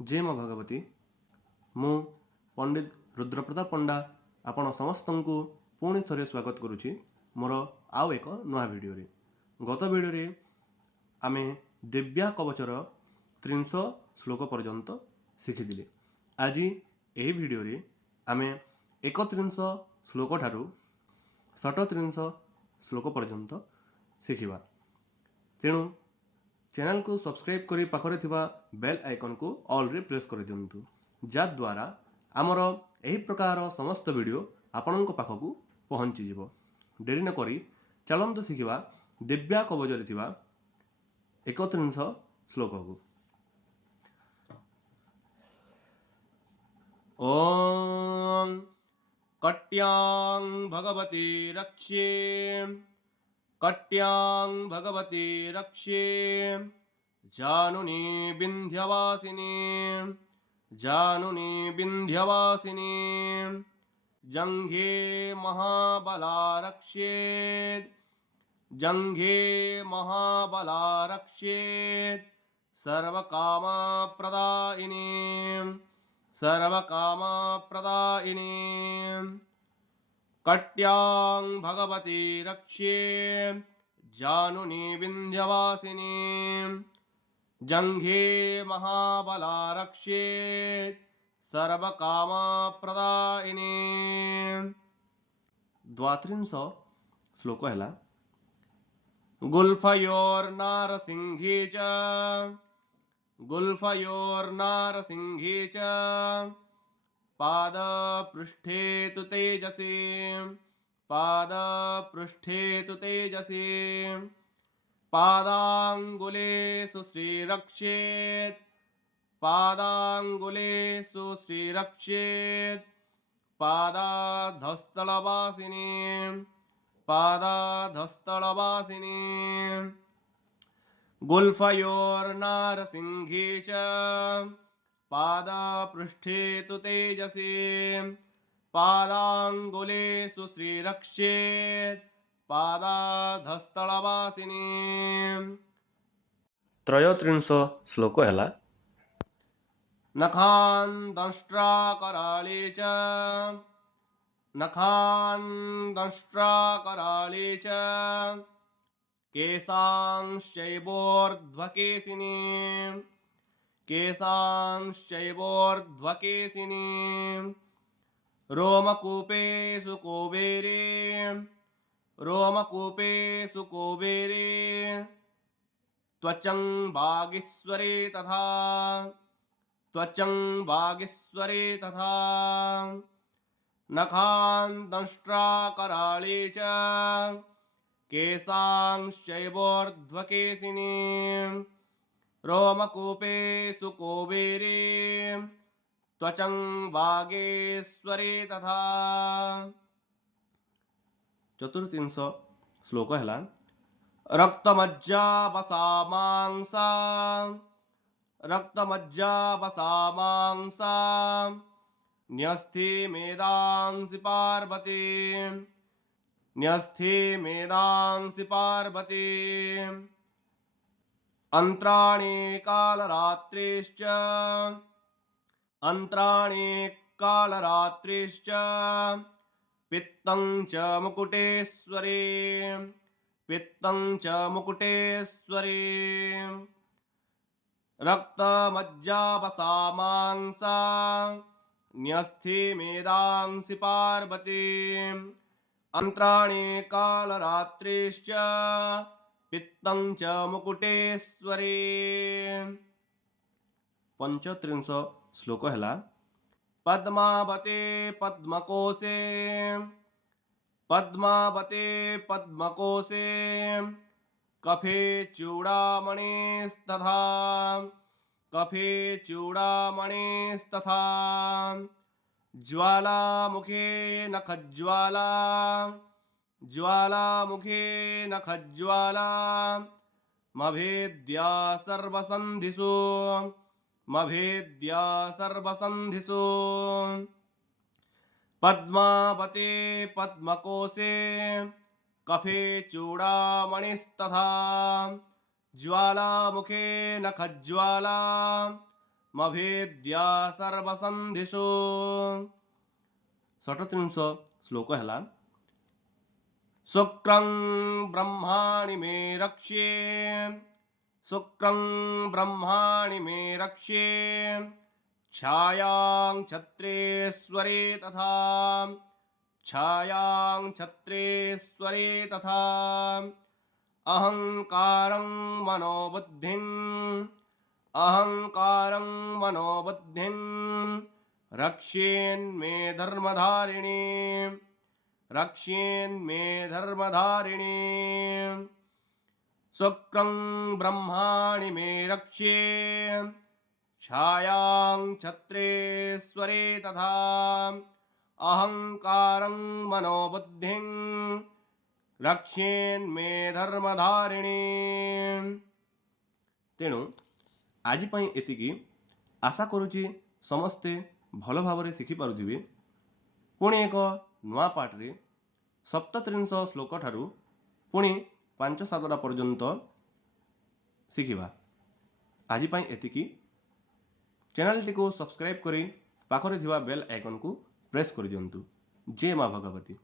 जय माँ भगवती। मु पंडित रुद्रप्रताप पंडा आपण समस्त को पुणी थे स्वागत करुच्ची मोर आउ एक नुआ भिडियो। गत भिडियो आम दिव्या कवचर 300 श्लोक पर्यंत शिखी। आज यही भिडियो आम 31 श्लोक ठारू 37 श्लोक पर्यंत शिखा। तेणु चैनल को सब्सक्राइब करी पाखरे थिबा बेल आइकन को ऑल रे प्रेस कर दियंतु, जद्वारा आमर एही प्रकार समस्त वीडियो आपणक पाखकू पहुँची जिवो। डेरी न करी चलंतु शिखिबा दिव्या कवचरे थिबा 31 श्लोक को। ओम कट्यां भगवती रक्ष्ये, कट्यां भगवती रक्ष्ये, जानुनी विंध्यवासिनी, जानुनी विंध्यवासिनी, जंघे महाबला रक्ष्येत्, जंघे महाबला रक्ष्येत्, सर्वकामप्रदायिनी, सर्वकामप्रदायिनी, कट्यां भगवती रक्ष्ये, जानुनी विंध्यवासिनी, जंघे महाबला रक्ष्येत्, सर्वकामप्रदायिनी। 32 श्लोक है। गुल्फयोर्नारसिंहे च, गुल्फयोर्नारसिंहे च, पादपृष्ठे तु तेजसी, पादपृष्ठे तु तेजसी, पादांगुलेषु श्रीरक्षेत्, पादांगुलेषु श्रीरक्षेत्, पादाधस्तलवासिनी, पादाधस्तलवासिनी, गुल्फयोर्नारसिंहे च, पादपृष्ठे तु तेजसी, पादांगुलेषु श्रीरक्षेत्, पादाधस्तलवासिनी। 33 श्लोक है। नखान् दंष्ट्राकराळे च, नखान् दंष्ट्राकराळे च, केशांश्चैवोर्ध्वकेशिनी, केशांश्चैवोर्ध्वकेशिनी, रोमकूपेषु कुबेरे, रोमकूपेषु कुबेरे, त्वचं वागीश्वरे तथा, त्वचं वागीश्वरे तथा, नखान् दंष्ट्राकराळे च, केशांश्चैवोर्ध्वकेशिनी, रोमकूपेषु कुबेरे, त्वचं वागीश्वरे तथा। 34 श्लोक है। रक्तमज्जा वसा मांसा, रक्तमज्जा वसा मांसा, न्यस्थे मेदांसि पार्वती, न्यस्थे मेदांसि पार्वती, अन्त्राणि कालरात्रिश्च, अन्त्राणि कालरात्रिश्च, पित्तं च मुकुटेश्वरे, पित्तं च मुकुटेश्वरे, रक्तमज्जा वसा मांसा, न्यस्थे मेदांसि पार्वती, अन्त्राणि कालरात्रिश्च, पित्तं च मुकुटेश्वरे। 35 श्लोक है। पद्मावते पद्मकोशे, पद्मावते पद्मकोशे, कफे चूड़ामणिस्तथा, कफे चूड़ामणिस्तथा, ज्वालामुखे नखज्वाला, ज्वालामुखे नखज्वाला, मभेद्या सर्वसन्धिषु, मभेद्या सर्वसन्धिषु, पद्मावते पद्मकोशे, कफे चूड़ामणिस्तथा, ज्वालामुखे नखज्वाला, मभेद्या सर्वसन्धिषु। 37 श्लोक है। शुक्रं ब्रह्माणि मे रक्ष्ये, शुक्रं ब्रह्माणि मे रक्ष्ये, छायां छत्रेश्वरे तथा, छायां छत्रेश्वरे तथा, अहंकारं मनोबुद्धिं, अहंकारं मनोबुद्धिं रक्ष्येन्मे धर्मधारिणी, रक्ष्येन्मे धर्मधारिणी। शुक्रं ब्रह्माणि मे रक्ष्ये, छायां छत्रेश्वरे तथा, अहंकारं मनोबुद्धिं रक्ष्येन्मे धर्मधारिणी। तेणु आज पाई एतिकी। आशा करुछि समस्ते भल भाव शिखि पारुथिबे। पुणी एक नुआ पाठरे 37 श्लोक ठारू पुणी 5-7टा पर्यंत शिखिबा। आज पाई एतिकी। चैनल को सब्सक्राइब करी पाखरे थिबा बेल आइकन को प्रेस कर दियंतु। जय मां भगवती।